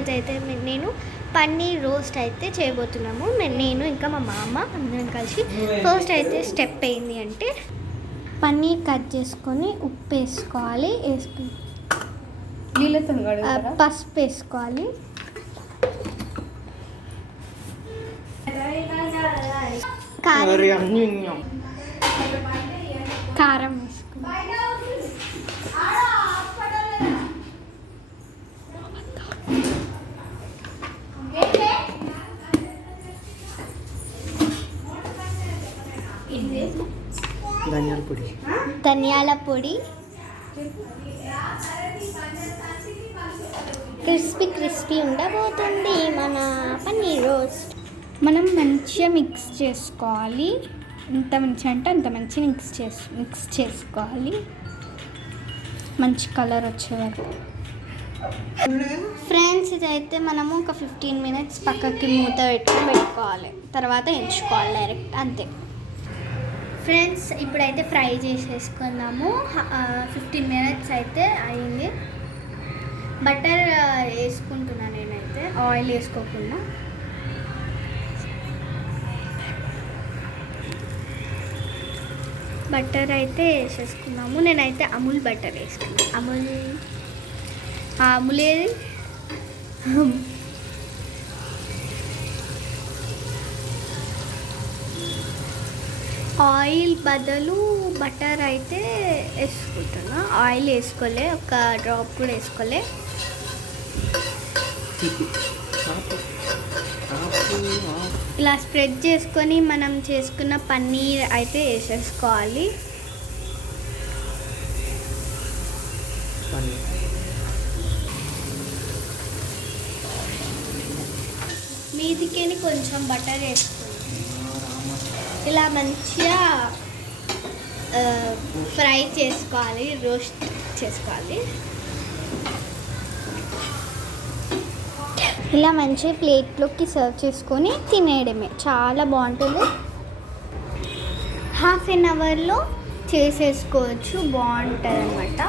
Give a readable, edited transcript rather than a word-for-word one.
ఈరోజు అయితే నేను పన్నీర్ రోస్ట్ అయితే చేయబోతున్నాము. నేను ఇంకా మా మామ అందరం కలిసి. ఫస్ట్ అయితే స్టెప్ ఏంది అంటే పన్నీర్ కట్ చేసుకొని ఉప్పు వేసుకోవాలి, పసుపు వేసుకోవాలి, కారం వేసుకోవాలి, ధనియాల పొడి, క్రిస్పీ ఉండబోతుంది మన పన్నీర్ రోస్ట్. మనం మంచిగా మిక్స్ చేసుకోవాలి, ఎంత మంచిగా అంటే అంత మంచిగా మిక్స్ చేసుకోవాలి, మంచి కలర్ వచ్చే వరకు. ఫ్రెండ్స్, ఇదైతే మనము ఒక 15 minutes పక్కకి మూత పెట్టుకోవాలి, తర్వాత ఎంచుకోవాలి డైరెక్ట్, అంతే. ఫ్రెండ్స్, ఇప్పుడైతే ఫ్రై చేసేసుకున్నాము. 15 minutes అయితే అయింది. బటర్ వేసుకుంటున్నాను నేనైతే, ఆయిల్ వేసుకోకుండా. బటర్ అయితే వేసేసుకున్నాము. నేనైతే అమూల్ బటర్ వేసుకున్నాను. అమూల్ ఏది ఆయిల్ బదులు బటర్ అయితే వేసుకుంటున్నా. ఆయిల్ వేసుకోలే, ఒక డ్రాప్ కూడా వేసుకోలే. ఇలా స్ప్రెడ్ చేసుకొని మనం చేసుకున్న పన్నీర్ అయితే వేసేసుకోవాలి. మీదికేని కొంచెం బటర్ వేసుకోవాలి. ఇలా మంచిగా ఫ్రై చేసుకోవాలి, రోస్ట్ చేసుకోవాలి. ఇలా మంచి ప్లేట్లోకి సర్వ్ చేసుకొని తినేయడమే, చాలా బాగుంటుంది. 1/2 hourలో చేసేసుకోవచ్చు, బాగుంటుంది అన్నమాట.